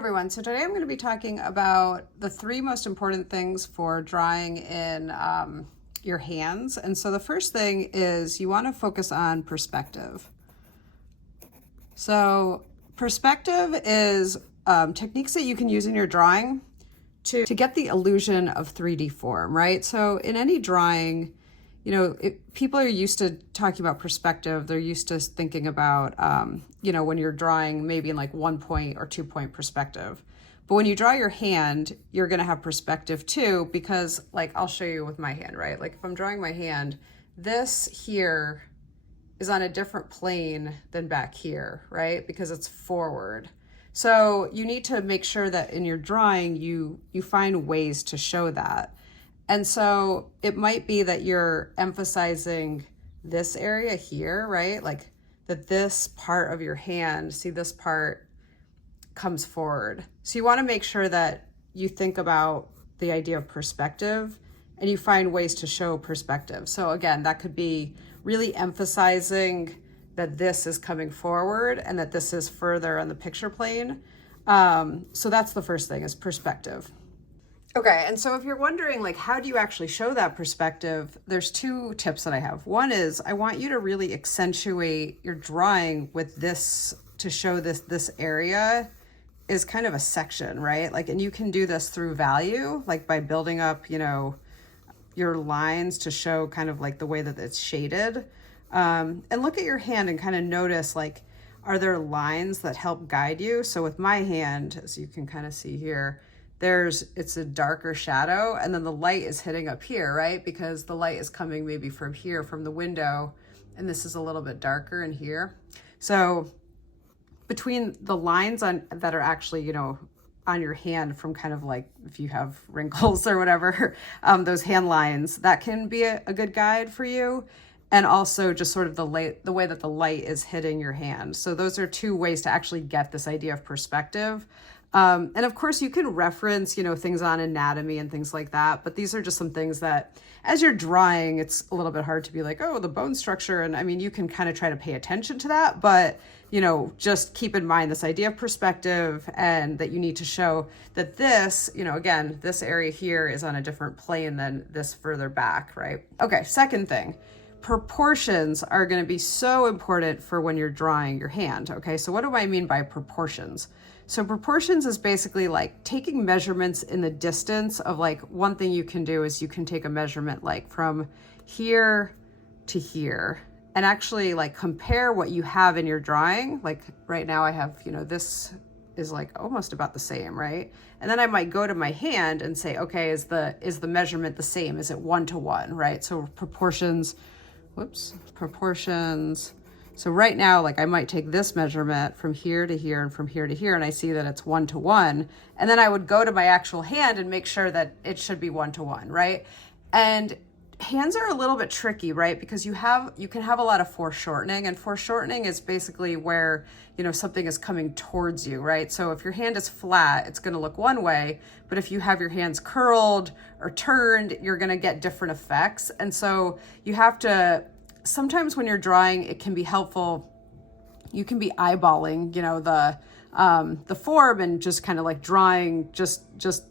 everyone. So today I'm going to be talking about the three most important things for drawing in your hands. And so the first thing is you want to focus on perspective. So perspective is techniques that you can use in your drawing to get the illusion of 3D form, right? So in any drawing, you know, people are used to talking about perspective. They're used to thinking about, you know, when you're drawing maybe in like 1 point or 2 point perspective. But when you draw your hand, you're going to have perspective too, because like, I'll show you with my hand, right? Like if I'm drawing my hand, this here is on a different plane than back here, right? Because it's forward. So you need to make sure that in your drawing, you find ways to show that. And so it might be that you're emphasizing this area here, right? Like that this part of your hand, see this part comes forward. So you want to make sure that you think about the idea of perspective and you find ways to show perspective. So again, that could be really emphasizing that this is coming forward and that this is further on the picture plane. So that's the first thing, is perspective. Okay, and so if you're wondering, like, how do you actually show that perspective, there's two tips that I have. One is I want you to really accentuate your drawing with this to show this area is kind of a section, right? Like, and you can do this through value, like by building up, you know, your lines to show kind of like the way that it's shaded. And look at your hand and kind of notice, like, are there lines that help guide you? So with my hand, as you can kind of see here, it's a darker shadow, and then the light is hitting up here, right? Because the light is coming maybe from here, from the window, and this is a little bit darker in here. So between the lines that are actually, you know, on your hand from kind of like if you have wrinkles or whatever, those hand lines, that can be a good guide for you. And also just sort of the way that the light is hitting your hand. So those are two ways to actually get this idea of perspective. And of course you can reference, you know, things on anatomy and things like that, but these are just some things that as you're drawing, it's a little bit hard to be like, oh, the bone structure. And I mean, you can kind of try to pay attention to that, but, you know, just keep in mind this idea of perspective and that you need to show that this, you know, again, this area here is on a different plane than this further back, right? Okay, second thing. Proportions are going to be so important for when you're drawing your hand. Okay, so what do I mean by proportions? So proportions is basically like taking measurements in the distance of, like, one thing you can do is you can take a measurement like from here to here and actually like compare what you have in your drawing. Like right now I have, you know, this is like almost about the same, right? And then I might go to my hand and say, okay, is the measurement the same? Is it 1-to-1, right? So proportions. So right now, like I might take this measurement from here to here and from here to here, and I see that it's 1-to-1. And then I would go to my actual hand and make sure that it should be 1-to-1, right? And hands are a little bit tricky, right? Because you can have a lot of foreshortening, and foreshortening is basically where, you know, something is coming towards you, right? So if your hand is flat, it's going to look one way, but if you have your hands curled or turned, you're going to get different effects. And so you have to, sometimes when you're drawing, it can be helpful. You can be eyeballing, you know, the form and just kind of like drawing just,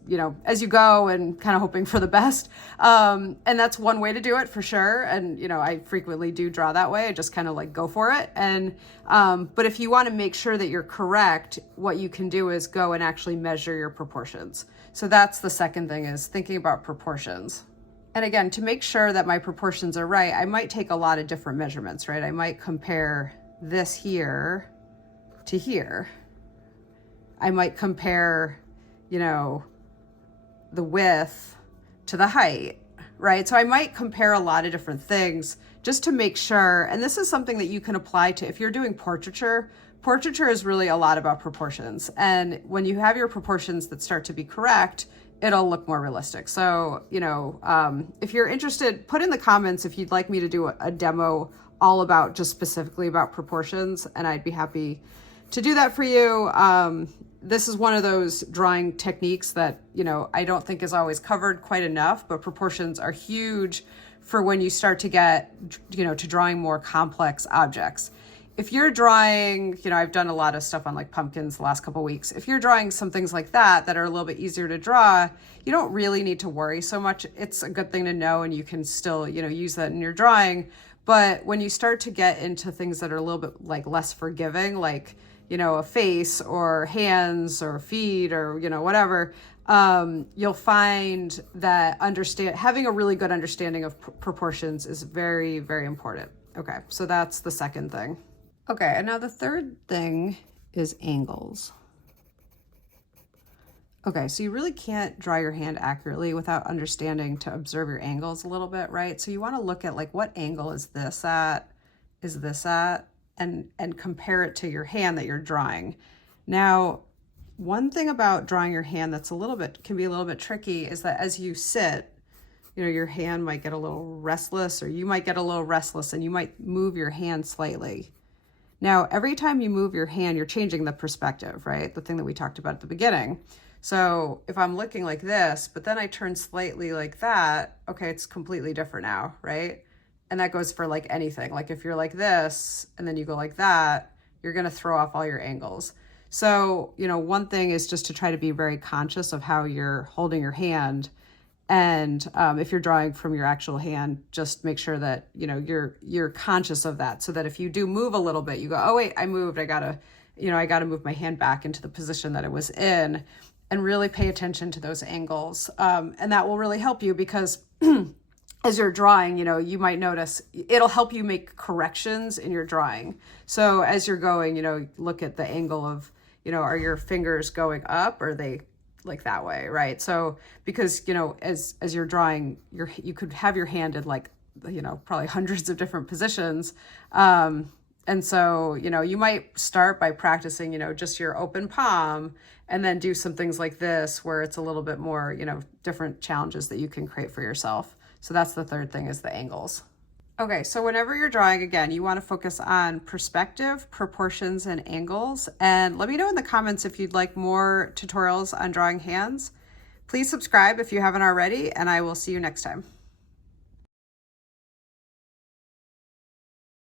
you know, as you go and kind of hoping for the best. And that's one way to do it for sure. And, you know, I frequently do draw that way. I just kind of like go for it. And, but if you want to make sure that you're correct, what you can do is go and actually measure your proportions. So that's the second thing, is thinking about proportions. And again, to make sure that my proportions are right, I might take a lot of different measurements, right? I might compare this here to here. I might compare, you know, the width to the height, right? So I might compare a lot of different things just to make sure. And this is something that you can apply to, if you're doing portraiture. Portraiture is really a lot about proportions. And when you have your proportions that start to be correct, it'll look more realistic. So, you know, if you're interested, put in the comments if you'd like me to do a demo all about just specifically about proportions, and I'd be happy to do that for you. This is one of those drawing techniques that, you know, I don't think is always covered quite enough, but proportions are huge for when you start to get, you know, to drawing more complex objects. if you're drawing, you know, I've done a lot of stuff on like pumpkins the last couple of weeks. If you're drawing some things like that are a little bit easier to draw, you don't really need to worry so much. It's a good thing to know, and you can still, you know, use that in your drawing. But when you start to get into things that are a little bit like less forgiving, like, you know, a face or hands or feet or, you know, whatever, you'll find that having a really good understanding of proportions is very, very important. Okay, so that's the second thing. Okay, and now the third thing is angles. Okay, so you really can't draw your hand accurately without understanding to observe your angles a little bit, right? So you want to look at like, what angle is this at, and compare it to your hand that you're drawing. Now, one thing about drawing your hand that's can be a little bit tricky is that as you sit, you know, your hand might get a little restless, or you might get a little restless and you might move your hand slightly. Now, every time you move your hand, you're changing the perspective, right? The thing that we talked about at the beginning. So if I'm looking like this, but then I turn slightly like that, okay, it's completely different now, right? And that goes for like anything. Like if you're like this and then you go like that, you're going to throw off all your angles. So, you know, one thing is just to try to be very conscious of how you're holding your hand. And if you're drawing from your actual hand, just make sure that, you know, you're conscious of that, so that if you do move a little bit, you go, oh wait, I moved, I gotta move my hand back into the position that it was in, and really pay attention to those angles. And that will really help you, because as you're drawing, you know, you might notice it'll help you make corrections in your drawing. So as you're going, you know, look at the angle of, you know, are your fingers going up, or are they like that way, right? So because, you know, as you're drawing, you could have your hand in like, you know, probably hundreds of different positions. And so, you know, you might start by practicing, you know, just your open palm, and then do some things like this where it's a little bit more, you know, different challenges that you can create for yourself. So that's the third thing, is the angles. Okay, so whenever you're drawing, again, you want to focus on perspective, proportions, and angles. And let me know in the comments if you'd like more tutorials on drawing hands. Please subscribe if you haven't already, and I will see you next time.